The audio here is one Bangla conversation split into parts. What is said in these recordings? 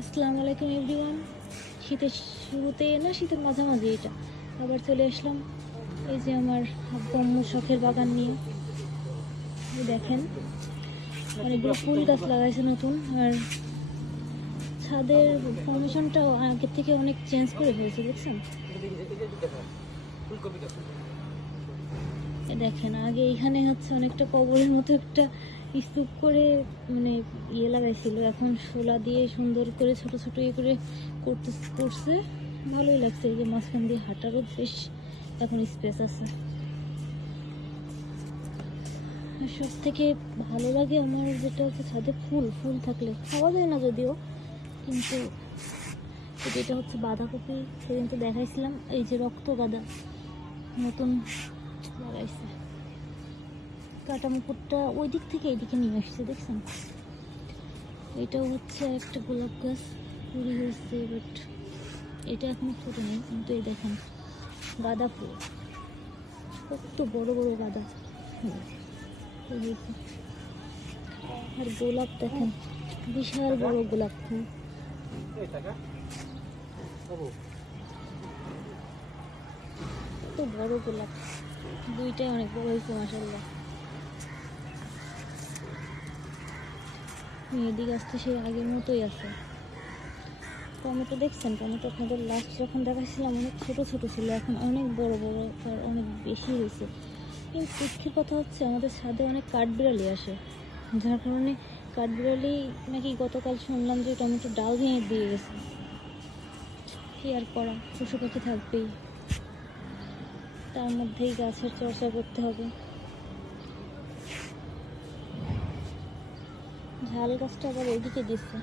আসসালামু আলাইকুম এভরিওয়ান। শীতের শুরুতে না, শীতের মাঝামাঝি এটা আবার চলে আসলাম এই যে আমার আব্বু আম্মুর শখের বাগান নিয়ে। এই দেখেন অনেকগুলো ফুল গাছ লাগাইছে নতুন, আর ছাদের ফর্মেশনটাও আগের থেকে অনেক চেঞ্জ করে ফেলেছে, দেখছেন? দেখেন আগে এখানে হচ্ছে অনেকটা কবরের মতো একটা স্তূপ করে মানে লাগাইছিল, এখন শোলা দিয়ে সুন্দর করে ছোট ছোট করে করছে। ভালোই লাগছে, এই যে মাঝখান দিয়ে হাঁটারও বেশ এখন স্পেস আছে। সব থেকে ভালো লাগে আমার যেটা হচ্ছে ছাদে ফুল ফুল থাকলে, খাওয়া যায় না যদিও, কিন্তু এটা হচ্ছে বাঁধাকপি। সেদিন তো দেখাইছিলাম, এই যে রক্ত গাঁদা নতুন লাগাইছে। কাটা মুকুটটা ওই দিক থেকে এইদিকে নিয়ে আসছে, দেখছেন? এটাও হচ্ছে একটা গোলাপ গাছ, কুড়ি হয়েছে, বাট এটা এখন ছোটো নেই। কিন্তু এই দেখেন গাঁদা ফুল, কত বড় বড় গাঁদা হয়েছে। আর গোলাপ দেখেন, বিশাল বড় গোলাপ ফুল। কত বড় গোলাপ, দুইটাই অনেক বড় হয়েছে মাশাআল্লাহ। মেহেদি গাছ তো সেই আগের মতোই আছে। টমেটো দেখছেন? টমেটো আপনাদের লাস্ট যখন দেখাচ্ছিলাম অনেক ছোট ছোট ছিল, এখন অনেক বড় বড় আর অনেক বেশি হয়েছে। কিন্তু দুঃখের কথা হচ্ছে আমাদের ছাদে অনেক কাঠবিড়ালি আসে, যার কারণে কাঠবিড়ালি নাকি গতকাল শুনলাম যে টমেটো ডাল ভেঙে দিয়ে গেছে। কি আর করা, পশু পাখি থাকবেই, তার মধ্যেই গাছের চর্চা করতে হবে। ঝাল গাছটা আবার ওইদিকে দিচ্ছে।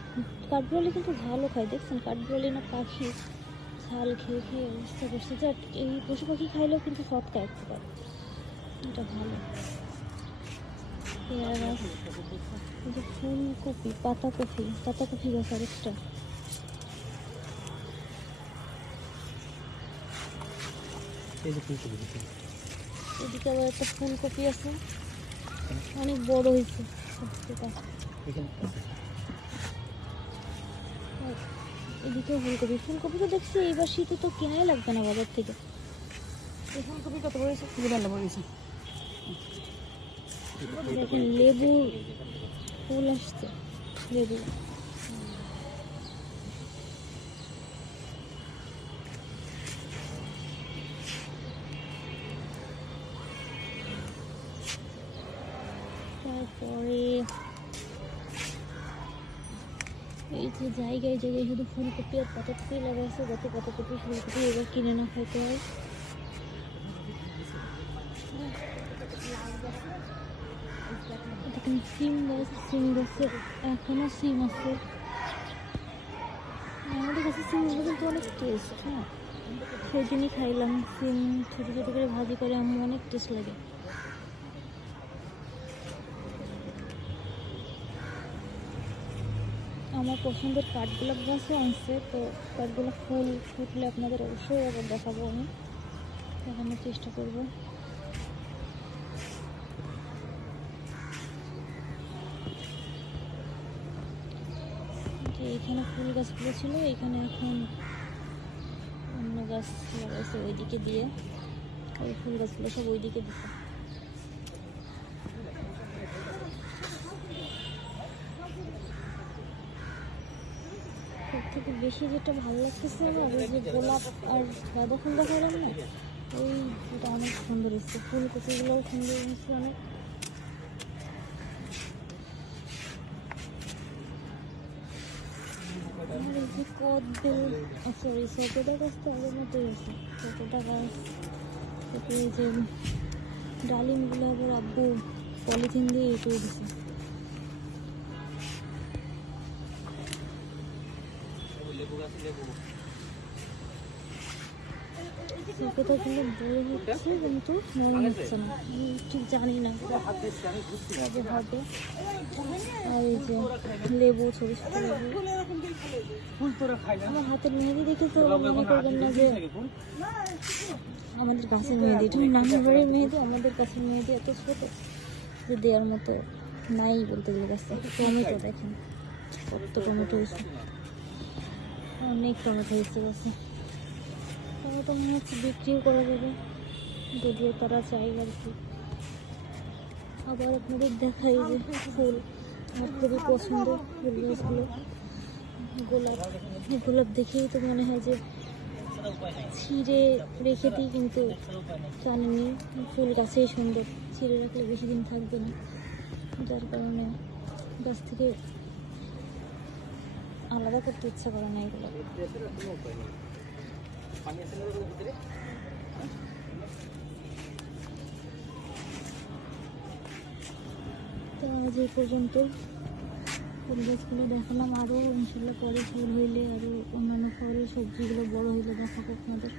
কাঠবিড়ালি কিন্তু ঝালও খায়, দেখছেন? কাঠবিড়ালি না পাখি, ঝাল খেয়ে খেয়ে অবস্থা করছে। যা এই পশু পাখি খাইলেও কিন্তু সৎকা একটা পারে, এটা ভালো। পেয়ারা গাছ, এই যে ফুলকপি, পাতাকপি গাছ আরেকটা। এদিকে আবার একটা ফুলকপি আছে, অনেক বড় হয়েছে। এদিকেও ফুলকপি তো দেখছি এইবার শীতে তো কেনাই লাগবে না বাজার থেকে। এই ফুলকপি কত বড় হয়েছে? দেখেন লেবু ফুল আসছে, লেবু। তারপরে এই যে জায়গায় জায়গায় শুধু ফুলকপি আর পাতাকপি লাগাইছে, যত পাতাকপি ফুলকপি এবার কিনে না খাইতে হয়। দেখেন সিম গাছে এখনো সিম আছে। আমাদের কাছে সিমগুলো কিন্তু অনেক টেস্ট। হ্যাঁ, সেদিনই খাইলাম সিম, ছোটো ছোটো করে ভাজি করে, আমার অনেক টেস্ট লাগে। আমার পছন্দের কাঠগোলাপ গাছও আনছে, তো কাঠগোলাপ ফুল ফুটলে আপনাদের অবশ্যই আবার দেখাবো, আমি দেখানোর চেষ্টা করবো। যে এখানে ফুল গাছগুলো ছিল, এখানে এখন অন্য গাছ লাগাইছে ওইদিকে দিয়ে, ওই ফুল গাছগুলো সব ওইদিকে দিচ্ছে। সব থেকে বেশি যেটা ভালো লাগতেছে আমার, ওই যে গোলাপ আর গাঁদা ফুল দেখালাম না, ওইটা অনেক সুন্দর হচ্ছে। ফুলকপিগুলোও সুন্দর হচ্ছে অনেক। আর এই যে কদবেল, সরি সৌকদা গাছ তো আগের মতোই আছে, সৌকদা গাছ। তারপরে এই যে ডালিমগুলো আবার আব্বু পলিথিন দিয়ে করে দিছে। সৌকদাগুলো বড় হচ্ছে কিন্তু মনে হচ্ছে না, আমি ঠিক জানি না কবে হবে। আর এই যে লেবু, ছোটো ছোটো লেবু। আমার হাতের মেহেদি দেখে তো মনে করবেন না যে আমাদের গাছের মেহেদি, এটা নামের বাড়ির মেহেদি। আমাদের গাছের মেহেদি এত ছোট যে দেওয়ার মতো নাই বলতে গেলে। গাছটা টমেটো দেখেন, কত টমেটো হয়েছে। অনেক টমেটো হয়েছে গাছে। টমেটো মনে হচ্ছে বিক্রিও করা যাবে, যদিও তারা চাই আর কি। আবার আপনাদের দেখাই যে ফুল, আমার খুবই পছন্দ ফুল গাছগুলো। গোলাপ, গোলাপ দেখেই তো মনে হয় যে ছিঁড়ে রেখে দিই, কিন্তু জানেনি ফুল গাছেই সুন্দর, ছিঁড়ে রাখলে বেশি দিন থাকবে না, যার কারণে গাছ থেকে আলাদা করতে ইচ্ছা করে না এগুলো। তো আজ এই পর্যন্ত ফুল গাছগুলো দেখালাম। আরও ইনশাল্লাহ পরে ফুল হইলে, আরও অন্যান্য ফলের সবজিগুলো বড় হইলে দেখাবো আপনাদের।